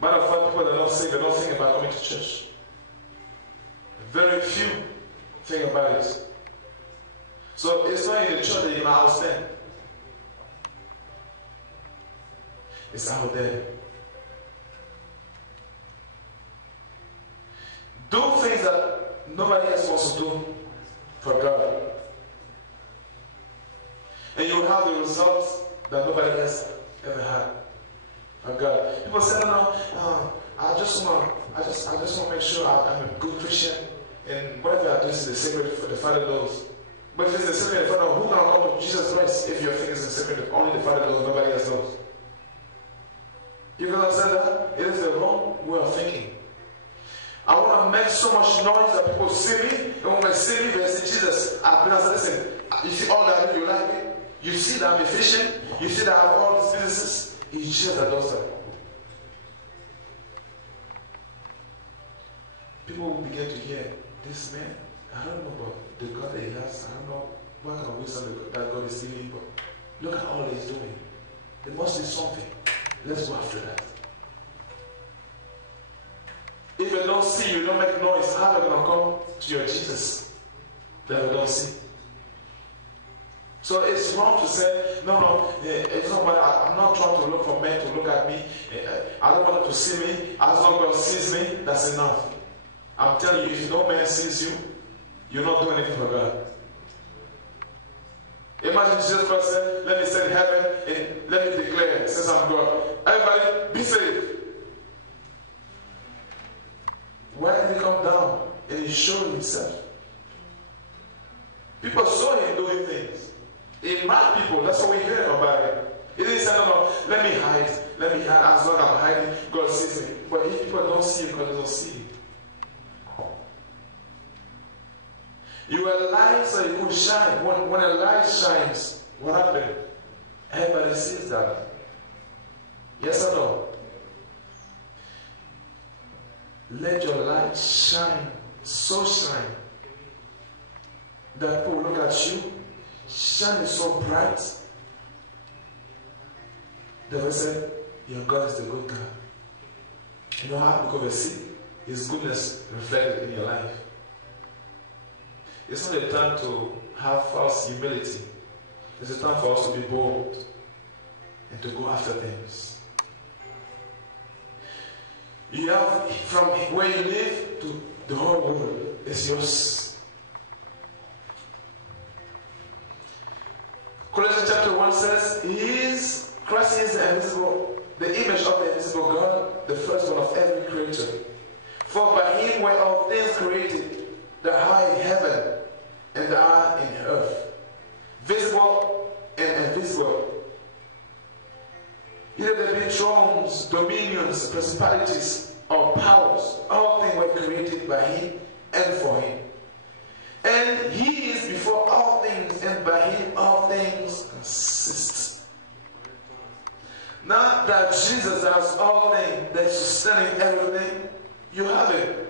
Matter of fact, people that are not saved, they don't think about coming to church. Very few think about it. So it's not in the church that you can understand. It's out there. Do things that nobody else wants to do for God. And you will have the results that nobody else ever had for God. People say, no, I just want to make sure I'm a good Christian, and whatever I do is the secret for the Father knows. But if it's the secret, the Father, who can come to Jesus Christ if your thing is the secret that only the Father knows, nobody else knows? You can understand that? It is the wrong way of thinking. I want to make so much noise that people see me, and when they see me, they say, Jesus, listen, you see all that you like me? You see that I'm efficient? You see that I have all these businesses? It's Jesus that does that. People will begin to hear, this man, I don't know about the God that he has. I don't know what kind of wisdom that God is giving him, but look at all that he's doing. There must be something. Let's go after that. If you don't see, you don't make noise, how are you going to come to your Jesus that you don't see? So it's wrong to say, no, it's not what I'm not trying to look for men to look at me. I don't want them to see me. As long as God sees me, that's enough. I'm telling you, if no man sees you, you're not doing anything for God. Imagine Jesus Christ said, let me stay in heaven and let me declare, since I'm God. Everybody, be saved. Why did he come down and he showed himself? People saw him doing things. He mad people, that's what we hear about him. He didn't say, no, let me hide. As long as I'm hiding, God sees me. But if people don't see you, God doesn't see you. You were light so you could shine. When a light shines, what happens? Everybody sees that. Yes or no? Let your light shine, so shine, that people look at you, shining so bright, they will say, your God is the good God. You know how? Because they see His goodness reflected in your life. It's not a time to have false humility. It's a time for us to be bold and to go after things. You have, from where you live to the whole world, is yours. Colossians chapter 1 says, Christ is the image of the invisible God, the firstborn of every creature. For by him were all things created, that are in heaven and that are in earth, visible and invisible. Either there be thrones, dominions, principalities, or powers, all things were created by him and for him. And he is before all things, and by him all things consist. Now that Jesus has all things, that is sustaining everything, you have it.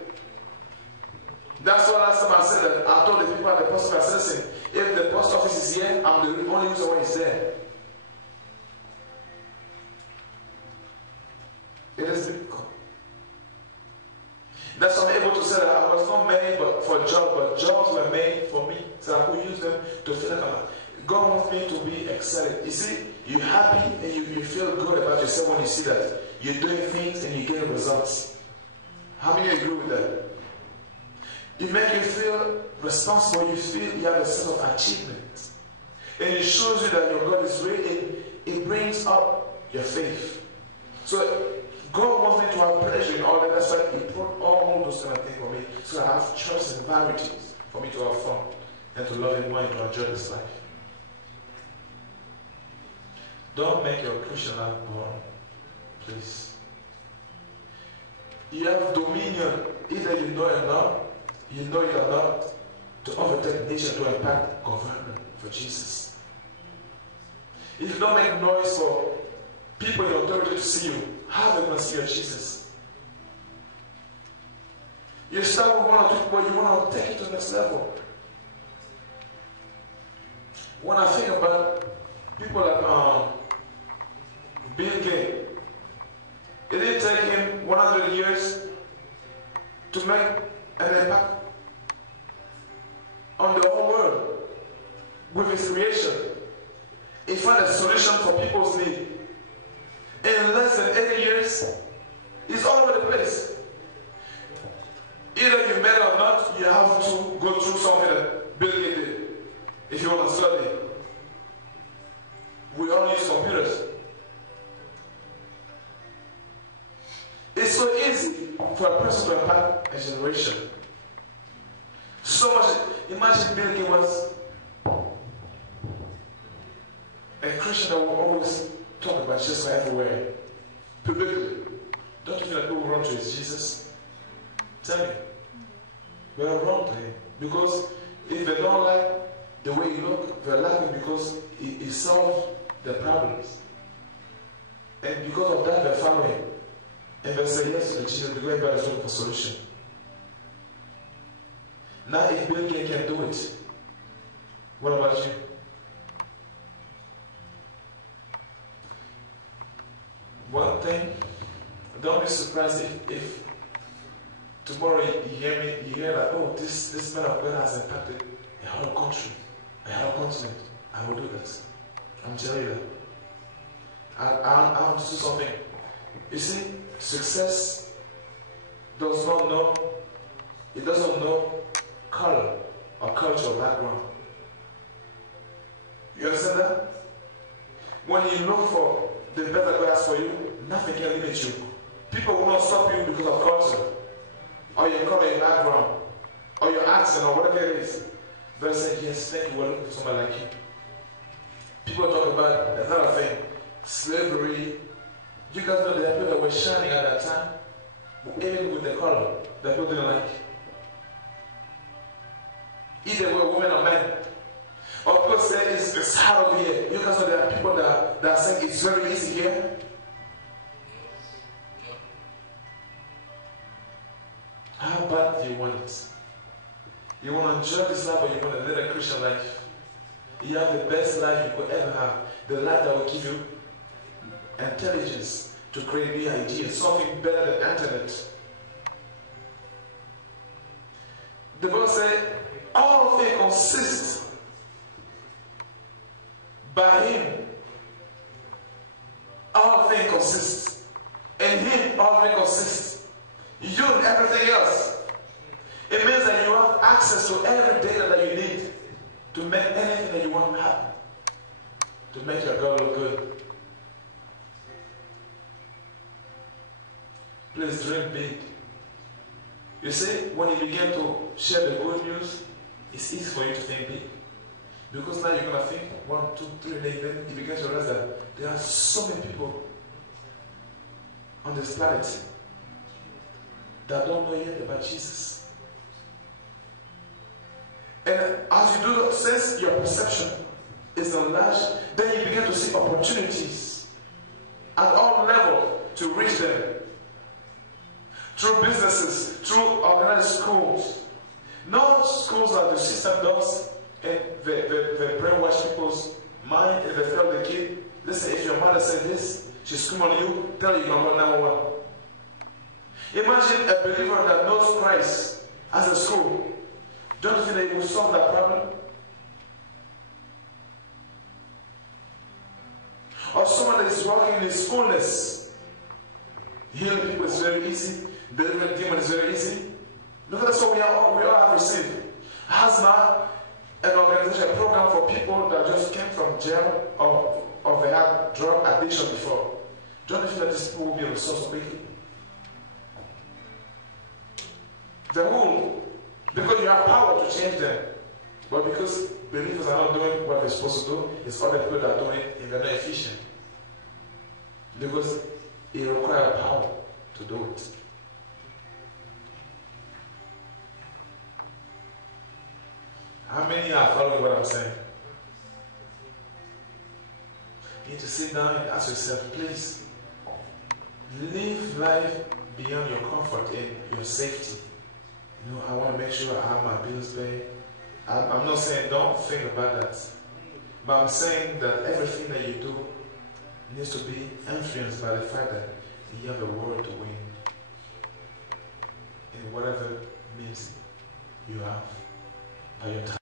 That's why last time I said that I told the people at the post office, listen, if the post office is here, I'm the only reason why it's there. It is difficult. That's why I'm able to say that I was not made for a job, but jobs were made for me, so I could use them to feel like God wants me to be excited. You see, you're happy and you feel good about yourself when you see that you're doing things and you get results. How many agree with that? It makes you feel responsible. You feel you have a sense of achievement. And it shows you that your God is real. It brings up your faith. So God wants me to have pleasure in all that. That's why He brought all those kind of things for me. So I have choices and varieties for me to have fun and to love Him more and to enjoy this life. Don't make your Christian life boring, please. You have dominion, either you know it or not. You know it or not, to overtake nature, to impact government for Jesus. If you don't make noise for people in authority to see you, how are they going to see your Jesus? You start with one or two people, you want to take it to the next level. When I think about people like Bill Gates, it didn't take him 100 years to make an impact on the whole world with his creation. He found a solution for people's need. In less than 80 years, it's all over the place. Either you met or not, you have to go through something that Bill Gates did. If you want to study, we all use computers. It's so easy for a person to impact a generation. So much. Imagine Bill Gates was a Christian that will always talk about Jesus everywhere, publicly. Don't you feel like people run to his Jesus? Tell me. We are wrong to him. Because if they don't like the way you look, they're laughing because he solved their problems. And because of that, they're following. And they say yes to the Jesus because everybody's looking for a solution. Now, if Bill Gates can do it, what about you? One thing, don't be surprised if tomorrow you hear that, oh, this man of God has impacted a whole country, a whole continent. I will do this. I'm telling you that. I want to do something. You see, success does not know, it doesn't know color or cultural background. You understand that? When you look for the best that God has for you, nothing can limit you. People will not stop you because of culture, or your color, your background, or your accent, or whatever it is. But say, yes, thank you, we're looking for somebody like you. People talk about another thing, slavery. You guys know there are people that were shining at that time, even with the color that people didn't like. Either were women or men. Or people say it's hard over here. You guys know there are people that are saying it's very easy here. How bad do you want it? You want to enjoy this life, or you want to live a Christian life? You have the best life you could ever have. The life that will give you intelligence to create new ideas, something better than internet. The Bible says, all things consist by Him. All things consist. In Him, all things consist. You and everything else. It means that you have access to every data that you need to make anything that you want to happen. To make your God look good. Please dream big. You see, when you begin to share the good news, it's easy for you to think big. Because now you're going to think 1, 2, 3, and then you begin to realize that there are so many people on this planet that don't know yet about Jesus. And as you do that, since your perception is enlarged, then you begin to see opportunities at all levels to reach them. Through businesses, through organized schools. Not schools that the system does, and they brainwash people's mind, and they tell the kid, listen, if your mother said this, she scream on you, tell you you're going to go number one. Imagine a believer that knows Christ as a school. Don't you think that he will solve that problem? Or someone that is walking in his fullness. Healing people is very easy. Delivering demons is very easy. Look at that's what we all have received. HASMA, an organization, a program for people that just came from jail or they had drug addiction before. Don't you feel that these people will be a resource of making? The whole, because you have power to change them, but because believers are not doing what they're supposed to do, it's other people that are doing it and they're not efficient. Because it requires power to do it. How many are following what I'm saying? You need to sit down and ask yourself, please, live life beyond your comfort and your safety. You know, I want to make sure I have my bills paid. I'm not saying don't think about that. But I'm saying that everything that you do needs to be influenced by the fact that you have a world to win. whatever means you have by your time.